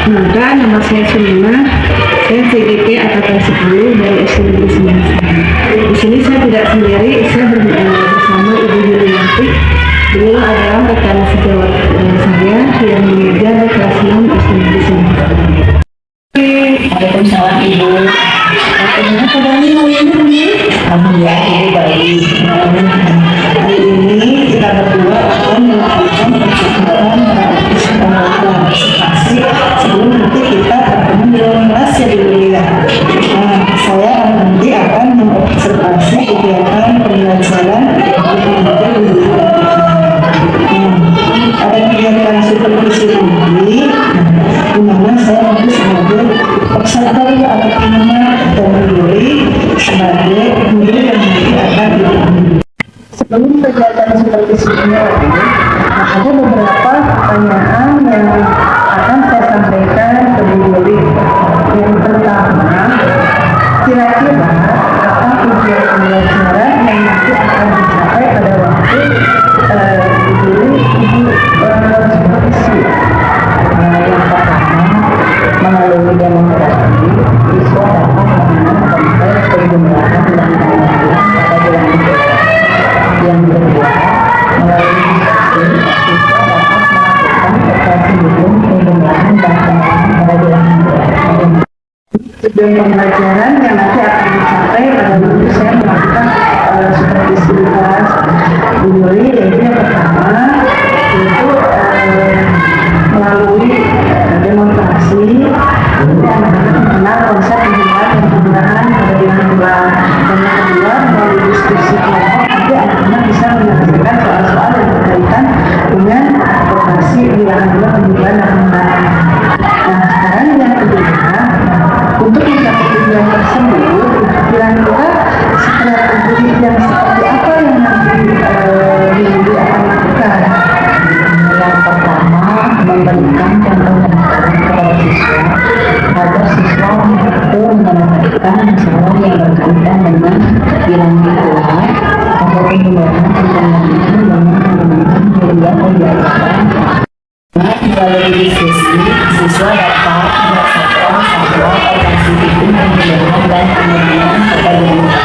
Perkenalkan, nama saya Sulima. Saya CGP Angkatan 10 dari SD Negeri Sembilan. Di sini saya tidak sendiri, saya bersama Ibu Yulianti. Beliau adalah rekan sejawat saya yang mengajar di kelas 6 SD Negeri Sembilan. Waalaikumsalam Ibu. Bagaimana kabarnya hari ini? Alhamdulillah Ibu baik. Hari ini kita berdua akan melakukan percakapan partisipasi sebelum nanti kita bertemu di ruang kelas ya dulu ya. Nah, saya nanti akan mengobservasi kegiatan pembelajaran di kemudian ada kegiatan supervisi tinggi di mana saya nanti sebagai observator atau pengamat dan menjuri sebagai guru yang nanti akan dipanggil. Sebelum kegiatan supervisi ini ada beberapa pertanyaan yang akan saya sampaikan ke Bu Yuli. Yang pertama, kira-kira apa tujuan pembelajaran yang nanti akan dicapai pada waktu Bu Yuli supervisi? Yang pertama, melalui demonstrasi, siswa dapat mengenal konsep penjumlahan dan pengambilan pada bulan kedua. Yang kedua, melalui diskusi, siswa dapat melakukan operasi hitung penjumlahan dan pengambilan pada bulan kedua. Tujuan pembelajaran yang nanti akan dicapai pada waktu saya melakukan supervisi di kelas Bu Yuli, yaitu yang pertama yaitu melalui demonstrasi mengenal konsep penjumlahan dan penggunaan pada bulan bulan. Dan yang kedua, melalui diskusi kelompok nanti anak-anak bisa menyelesaikan soal-soal yang berkaitan dengan operasi bilangan bulan penjumlahan dan penggunaan. Nah, sekarang yang kedua, untuk mencapai tujuan tersebut, kira-kira strategi yang seperti apa yang nanti Yuli akan lakukan? Yang pertama, memberikan contoh pemaparan kepada siswa agar siswa mampu menyelesaikan masalah yang berkaitan dengan bilangan atau penjumlahan dengan menggunakan media pembelajaran. Melalui diskusi, siswa dapat merasakan bahwa operasi hitung penjumlahan dan pengambilan pada bilangan.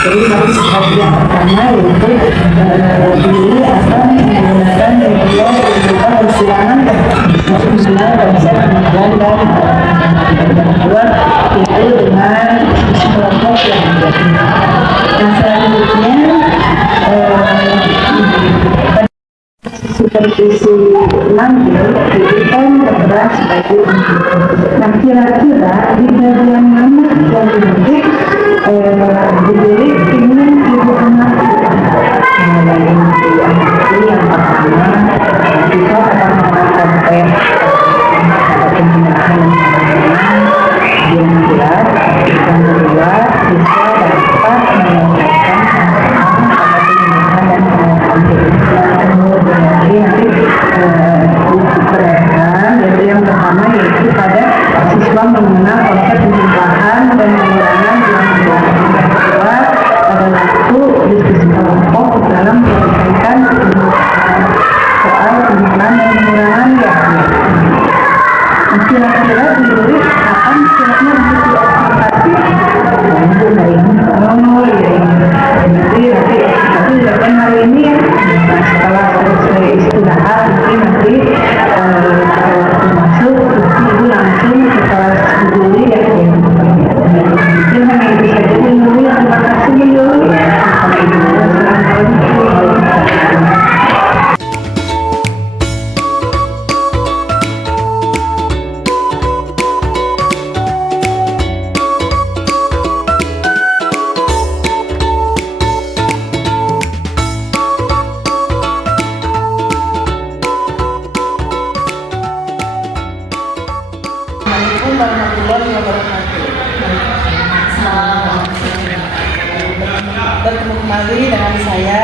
Jadi nanti strategi yang pertama yaitu Yuli akan menggunakan media rujukan persilangan maksimal konsep penjumlahan dan yang kedua itu dengan kelompok yang ada. Nah, selanjutnya supervisi lanjut kita terberat sebagai berikut. Nah, kira-kira di bagian mana yang nanti diberi ingin ibu anak Yang pertama, siswa dapat menggunakan penjumlahan dan pengambilan yang jelas. Yang kedua, siswa dapat menyelesaikan masalah pada penjumlahan dan pengambilan. jadi nanti diperhatikan yaitu yang pertama yaitu pada siswa mengenal konsep penjumlahan dan pengurangan bilangan. Yang kedua pada waktu diskusi kelompok dalam menyelesaikan soal penjumlahan dan pengurangan ya. Kira-kira Yuli akan kira-kira nanti diobservasi hari ini. Oh iya, nanti dilakukan hari ini ya. Nah, setelah selesai istirahat nanti waktu masuk ibu langsung ke kelas Yuli ya. Mungkin hanya itu saja Yuli. Terima kasih Yuli. Sama ibu. Assalamualaikum warahmatullahi wabarakatuh. Bertemu kembali dengan saya,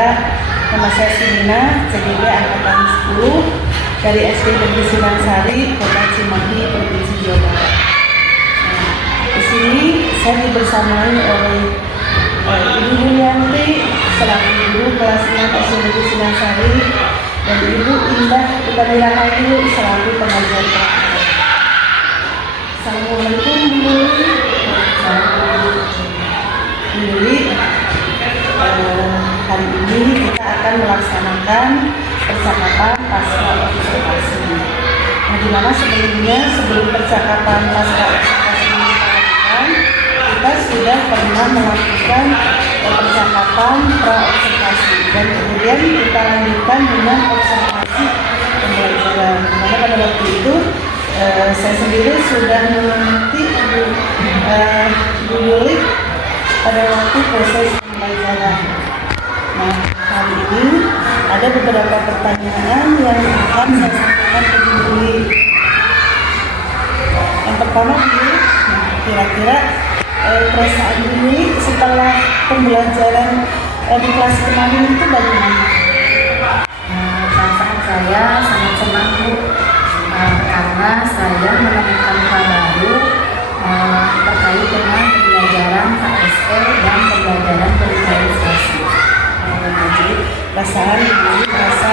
nama saya Sina, CGP Angkatan 10 dari SD Negeri Sinansari, Kota Cimahi, Provinsi Jawa Barat. Di sini saya dibersamai oleh Ibu Yulianti selaku guru kelas 6 SD Negeri Sinansari dan Ibu Indah Utami Rahayu selaku pengajar praktek. Assalamualaikum Bu Yuli. Hari ini kita akan melaksanakan percakapan pasca observasi. Nah, di mana sebelum percakapan pasca observasi ini dilakukan, kita sudah pernah melakukan percakapan pra observasi dan kemudian kita lanjutkan dengan observasi pembelajaran. Karena pada waktu itu saya sendiri sudah mengerti Bu Yuli pada waktu proses pembelajaran. Nah, hari ini ada beberapa pertanyaan yang akan saya sampaikan ke Bu Yuli. Yang pertama, Bu Yuli, kira-kira perasaan Bu Yuli setelah pembelajaran di kelas kemarin itu bagaimana? Perasaan saya sangat senang Bu, karena saya menemukan hal baru terkait dengan pembelajaran KSL dan pembelajaran berverifikasi. Jadi perasaan Bu Yuli merasa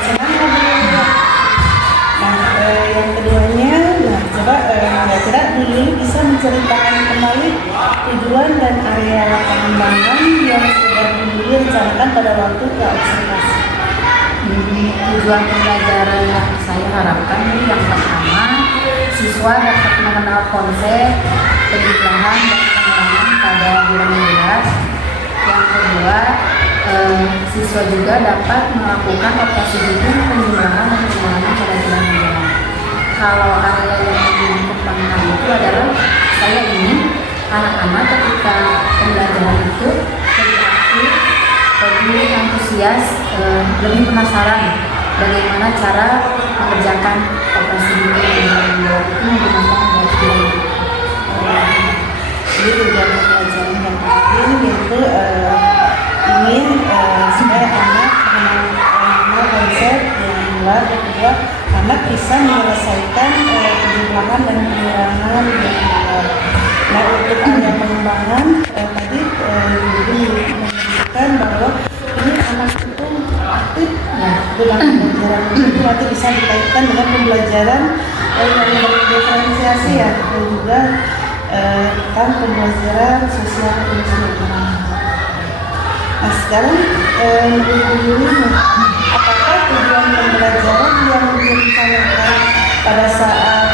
senang ya Bu Yuli. Nah, yang keduanya, coba kira-kira Bu Yuli bisa menceritakan kembali tujuan dan area pengembangan yang sudah Bu Yuli rencanakan pada waktu observasi. Tujuan pembelajaran yang saya harapkan ini yang pertama, siswa dapat mengenal konsep, penjelasan dan pengembangan pada bulan beras. Yang kedua, siswa juga dapat melakukan operasi hitung, penjelasan dan pengembangan pada bulan beras. Kalau area yang ingin dikembangkan itu adalah saya ingin anak-anak ketika pembelajaran itu lebih aktif, lebih antusias, lebih penasaran bagaimana cara mengerjakan operasi hitung dan itu menggunakan garis. Jadi tujuan pembelajaran yang penting yaitu ingin supaya anak mengenal konsep yang luar, kedua anak bisa menyelesaikan penjumlahan dan pengurangan yang luar. Nah, untuk area pengembangan tadi menunjukkan bahwa ini anak itu aktif ya dalam pembelajaran itu nanti bisa dikaitkan dengan pembelajaran yang berdiferensiasi ya dan juga tentang pembelajaran sosial emosional. Nah, sekarang menurut apakah tujuan pembelajaran yang direncanakan pada saat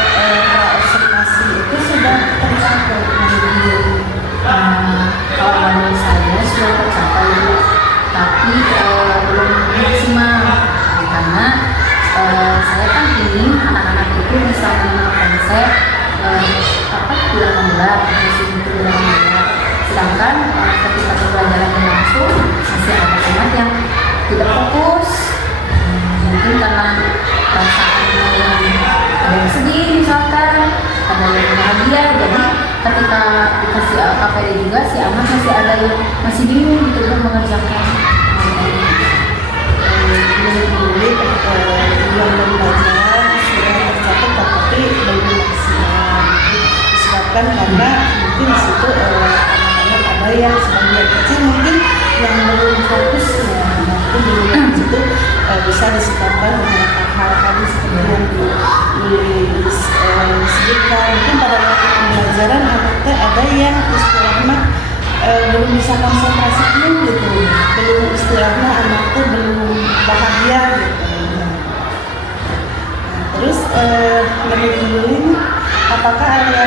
observasi itu sudah tercapai? Kalau menurut saya sudah tercapai, tapi belum maksimal karena saya kan ingin anak-anak itu bisa mengenal konsep bulan bulan, musim bulan bulan. Sedangkan ketika pembelajaran berlangsung masih ada anak yang tidak fokus, mungkin karena perasaan yang ada yang sedih misalkan, ada yang bahagia. Jadi ketika dikasih KPD juga si anak masih ada yang masih bingung gitu untuk mengerjakan. Tujuan pembelajaran sudah tercapai tapi belum maksimal. Disebabkan karena mungkin di situ anak-anak ada yang sebagian kecil mungkin yang belum fokus ya, mungkin di situ bisa disebabkan beberapa hal tadi seperti yang disebutkan. Mungkin pada waktu pembelajaran anaknya ada yang istilahnya belum bisa konsentrasi penuh gitu, belum istilahnya anaknya belum bahagia gitu. Terus menurut Yuli, apakah area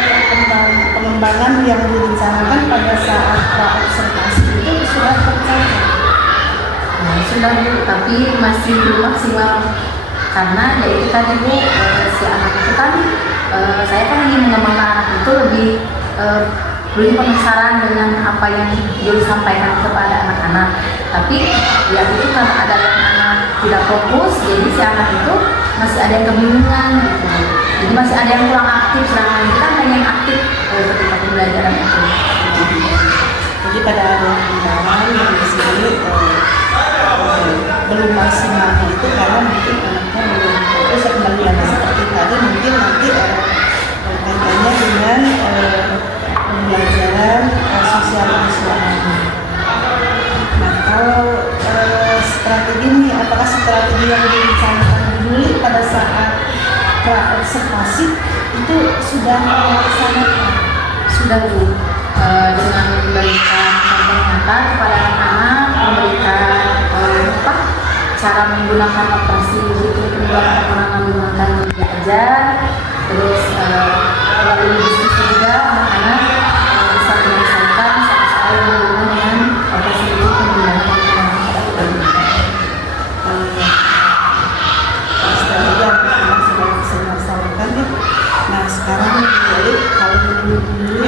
pengembangan yang direncanakan pada saat observasi itu sudah tercapai? Sudah Bu, tapi masih belum maksimal karena ya itu tadi Bu, si anak itu kan saya kan ingin mengembangkan anak itu lebih penasaran dengan apa yang Yuli sampaikan kepada anak-anak. Tapi ya itu karena ada yang anak tidak fokus, jadi si anak itu masih ada yang kebingungan gitu. Jadi masih ada yang kurang aktif, sedangkan kita hanya yang aktif ketika pembelajaran itu. Jadi pada area pengembangan yang di sini belum maksimal itu karena mungkin anaknya belum fokus. Kembali lagi seperti tadi mungkin nanti kaitannya dengan pembelajaran sosial emosional. Nah, kalau strategi ini, apakah strategi yang direncanakan dulu pada saat observasi itu sudah melaksanakan? Sudah Bu, dengan memberikan contoh nyata kepada anak-anak, memberikan cara menggunakan operasi penularan pengurangan menggunakan media ajar, terus melalui diskusi juga anak-anak bisa menyelesaikan soal-soal yang berhubungan dengan operasi penularan pengurangan pada kebanyakan. Setelah yang pertama sudah bisa melaksanakan ya. Nah sekarang jadi kalau dulu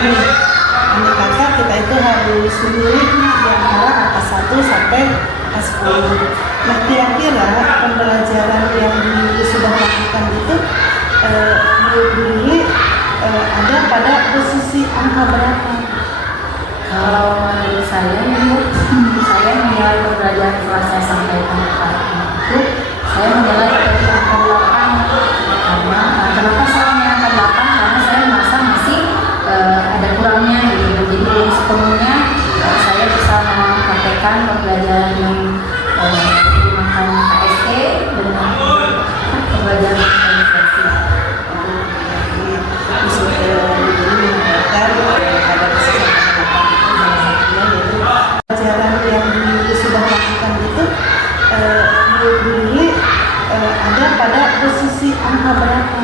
anak kakak kita itu harus memilih yang antara angka 1 sampai angka 10. Nah kira-kira pembelajaran yang dulu sudah lakukan itu dulu ada pada posisi angka berapa? Kalau menurut saya, saya menilai pembelajaran kelas saya sampaikan itu, saya menilai dari angka 8. Karena kenapa saya menilai angka 8? Karena saya merasa masih ada kurangnya gitu. Jadi belum sepenuhnya saya bisa mempraktekkan pembelajaran yang menggunakan KSE dengan pembelajaran organisasi. Pelajaran yang dulu sudah lakukan itu dulu ada pada posisi angka berapa?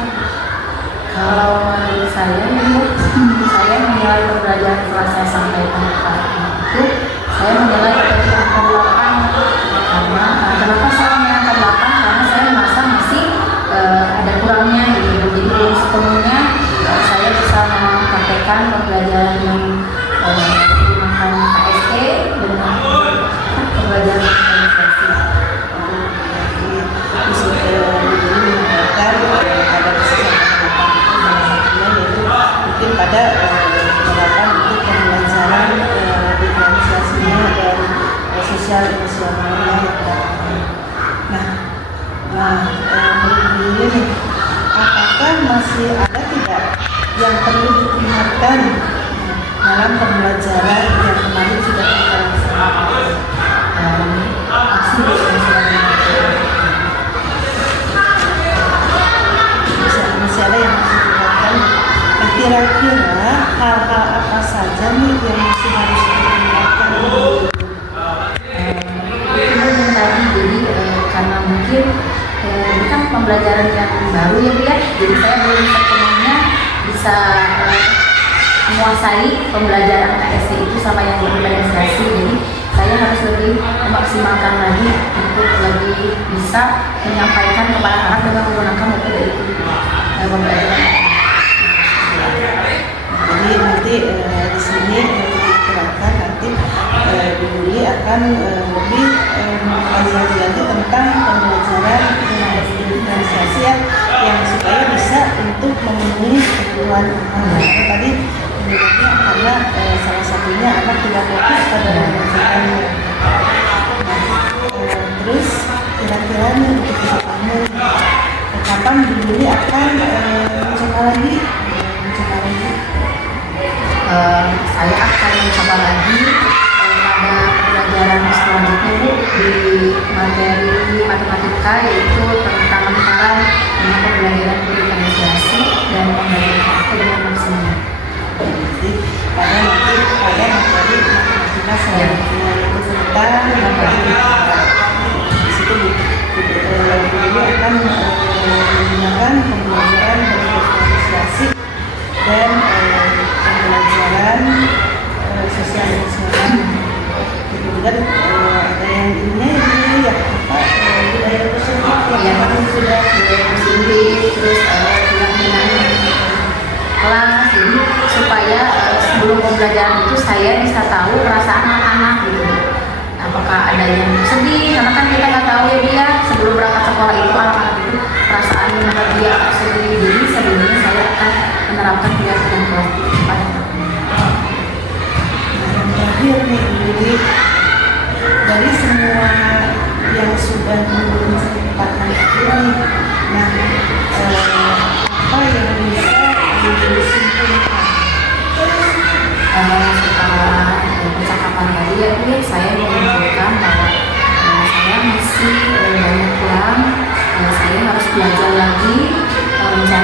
Kalau menurut saya menilai pembelajaran kelas saya sampaikan itu, saya menilai dari angka 8. Karena kenapa saya menilai angka 8? Karena saya merasa masih ada kurangnya gitu. Jadi belum sepenuhnya saya bisa mempraktekkan pembelajaran yang menggunakan KSE dengan pembelajaran organisasi. Mungkin pada penerapan untuk pembelajaran diferensiasinya dan sosial emosionalnya. Nah, menurut ini apakah masih ada tidak yang perlu diingatkan dalam pembelajaran yang kemarin sudah kita laksanakan? Masih ada yang harus diingatkan. Nah, kira-kira hal-hal apa saja nih yang masih harus diingatkan? Jadi karena mungkin ini kan pembelajaran yang baru ya Bu ya, jadi saya belum sepenuhnya bisa menguasai pembelajaran KSE itu sama yang berorganisasi. Jadi saya harus lebih memaksimalkan lagi untuk lebih bisa menyampaikan kepada anak dengan menggunakan metode itu pembelajaran. Jadi nanti di sini diperkirakan nanti Yuli akan lebih mempelajari lagi tentang pembelajaran diferensiasi yang supaya bisa untuk memenuhi kebutuhan anak. Tadi menyebabnya karena salah satunya anak tidak fokus pada pembelajarannya. Terus kira-kira nih untuk kamu kapan Yuli akan mencoba lagi? Saya akan mencoba lagi pada pembelajaran selanjutnya Bu di materi matematika, yaitu tentang lingkaran dengan pembelajaran diferensiasi dan pembelajaran dengan maksimal. Jadi pada materi matematika selanjutnya itu tentang matematika. Di situ Ibu akan menggunakan pembelajaran diferensiasi dan pembelajaran sosial emosional. Itu juga ada yang ininya ya apa budaya positif yang sudah positif, terus juga dengan kelas, jadi supaya sebelum pembelajaran itu saya bisa tahu perasaan anak-anak gitu. Apakah ada yang sedih, karena kan kita nggak tahu ya dia sebelum berangkat sekolah itu anak-anak itu perasaan bahagia atau sedih. Jadi sebelumnya saya akan menerapkan kegiatan kelas pada terakhir nih Yuli, dari semua yang sudah menurun kecepatan ini, nah apa yang bisa disimpulkan? Setelah percakapan tadi ya Bu, saya menyimpulkan bahwa saya masih banyak kurang. Saya harus belajar lagi mencari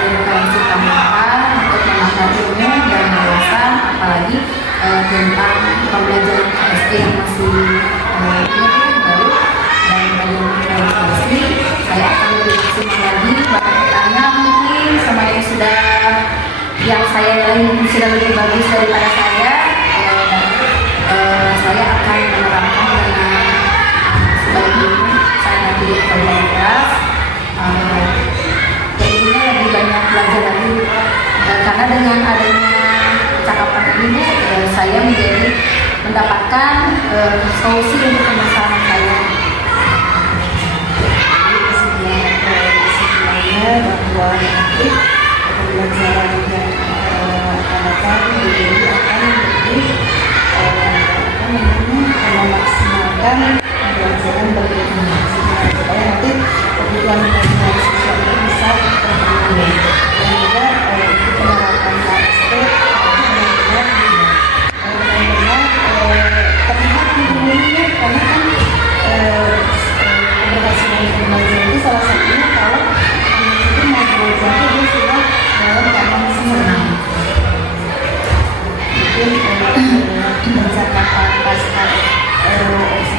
tentang pembelajaran KSP yang masih baru, dan bagaimana KSP saya akan lebih maksimal lagi. Banyak bertanya mungkin sama yang saya lain sudah lebih bagus daripada saya. Saya akan menerapkan dengan sebaik mungkin. Saya nanti di kelas jadinya lebih banyak belajar lagi, karena dengan adanya cakapan ini saya mendapatkan solusi untuk permasalahan saya. Kesimpulannya bahwa nanti pembelajaran yang akan datang ini akan lebih memaksimalkan pembelajaran bagi maksimal supaya nanti kebutuhan pembelajaran siswa itu bisa terpenuhi, dan juga untuk penerapan KSP benar-benar terlihat di dunia, karena kan keberhasilan pembelajaran itu salah satunya kalau anak itu mau belajar dia sudah dalam keadaan senang. Mungkin pencatatan pasca observasi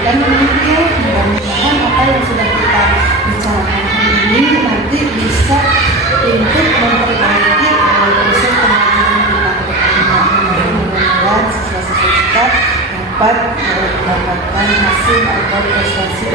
dan mungkin mudah-mudahan apa yang sudah kita bicarakan hari ini nanti bisa untuk memperbaiki proses pembelajaran kita ke depannya. Mudah-mudahan siswa-siswa kita dapat mendapatkan hasil atau prestasi